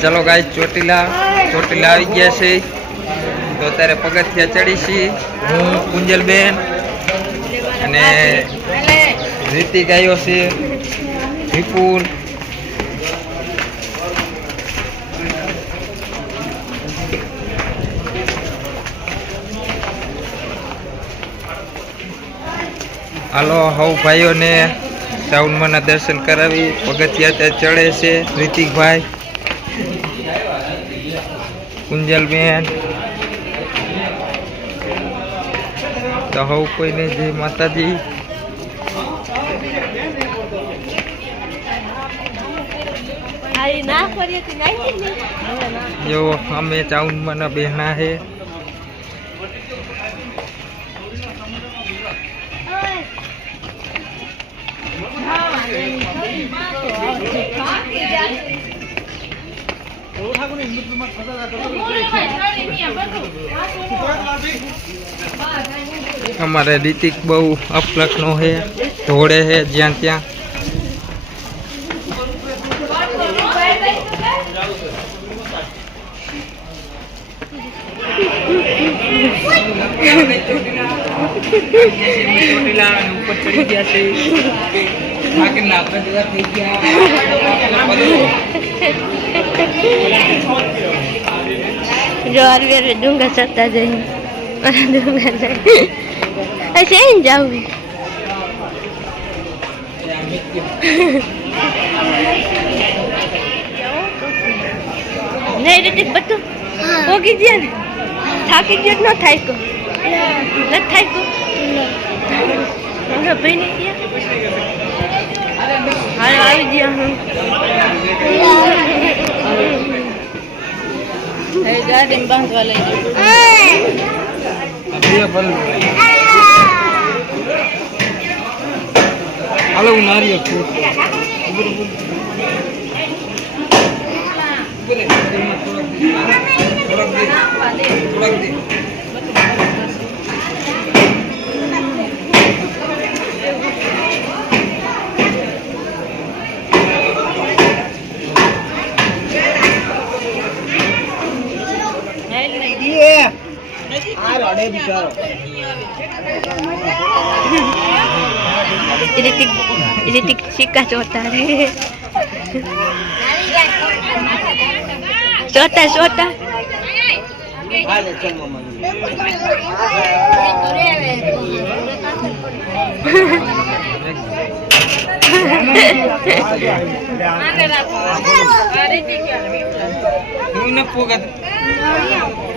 ચલો ગાય ચોટીલા ચોટીલા આવી ગયા છે. તો અત્યારે પગથિયા ચડીશી હું કુંજલબેન અને રીતિક આવ્યો છે. વિપુલ. હાલો, હવ ભાઈઓને સાઉન્ડમાંના દર્શન કરાવી. પગથિયા ચડે છે. રીતિકભાઈ. કુંજલબેન તો હવ કોઈને જય માતાજી હારી ના ફરી હતી નાખી જ નહીં હવે ના જો અમે ચાઉન્ડમાંના બહેના અમારે રીતિક બહુ અપલખનો હે ઢોળે હે જ્યાં ત્યાં જો અરવેર ડુંગર ચડતા જઈ ડુંગર જઈ હશે ને જાવું નહીં રીતે બધું પોગી ગયા ને થાકી ગયો ન થાય કો ન થાય કો હમણાં ભાઈ ને ગયા હાલ આવી ગયા હું ગાડી બાંધવા લઈ હાલો હું નારિયેળ इलेक्ट्रिक इलेक्ट्रिक सिक्का चोटा रे चौथा चौथा पूगत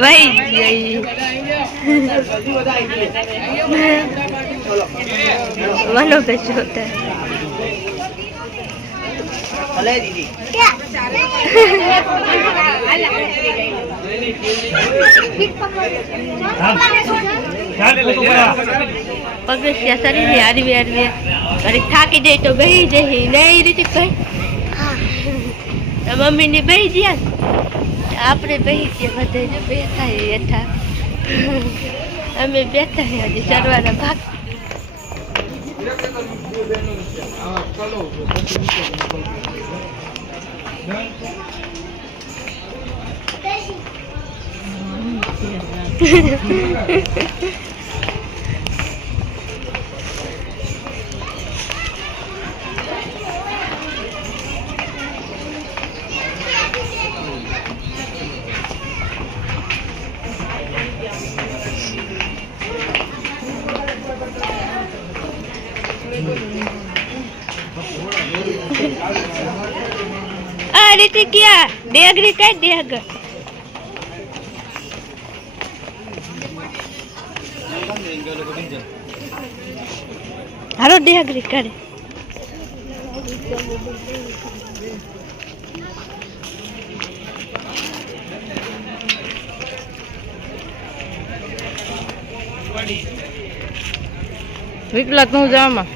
भाई मनो कैसे होता है। બરા. પગથિયા શરીર હારવી હારવી ઘડીક થાકી જાય તો બેહી જઈ નહીં એ રીતે કઈ મમ્મી ને બેહી ગયા ને આપણે બેહી ગયા બધા બેઠા બેઠા અમે બેઠા છીએ હજી ચરવાના ભાગ આ રીતે ક્યાં ડેગરી કઈ ડેગ હારો ડિહાગરી કરે વિકલા તું જામાં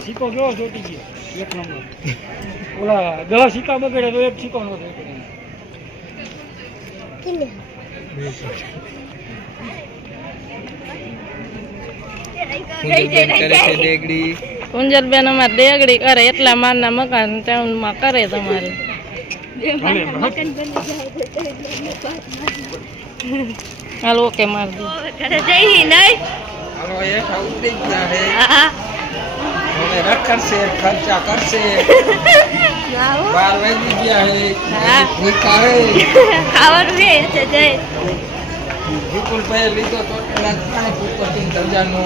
સિક્કો કેવો ચોટી ગયો એક નંબર ઓલા દસ સિક્કા બગડે તો એક સિક્કો કુંજલબેન અમારે દેગડી કરે એટલા મારના મકાન કરે તમારે. હાલ ઓકે માર કરશે ખર્ચા કરશે. જઈ વિપુલભાઈ લીધો તો પેલા ત્રણ કુકરથી ધજાનો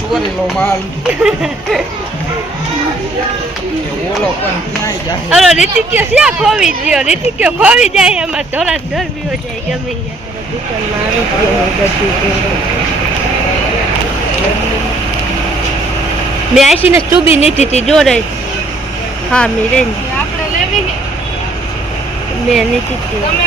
ચોરેલો માલ. ઓલો પણ ક્યાંય જાય અરે રીતિક્યો શ્યા ખોવી ગયો? રીતિક્યો ખોવી જાય એમાં જાય ગમે ત્યાં. મેં આઈસીને ચૂબી નીધી હતી જોડે હા મીરેન આપણે લેવી મેં નીધી હતી. તમે